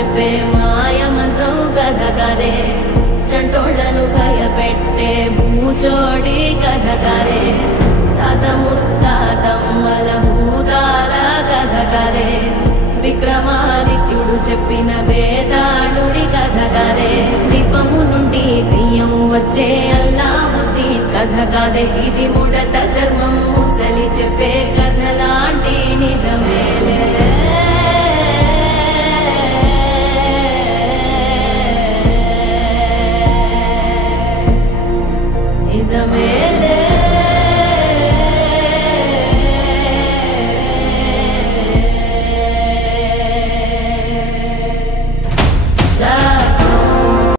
చెప్పే మాయ మంత్రం కథ కదే చంటోళ్లను భయపెట్టే భూచోడి కథ కదే తాత ముత్తాతమ్మల భూతాల కథ కదే విక్రమాదిత్యుడు చెప్పిన వేదాళుడి కథ కదే దీపము నుండి దెయ్యం వచ్చే అల్లావుద్దీన్ కథ కదే ఇది ముడత చర్మం ముసలి చెప్పే కథ లాంటి నిజమే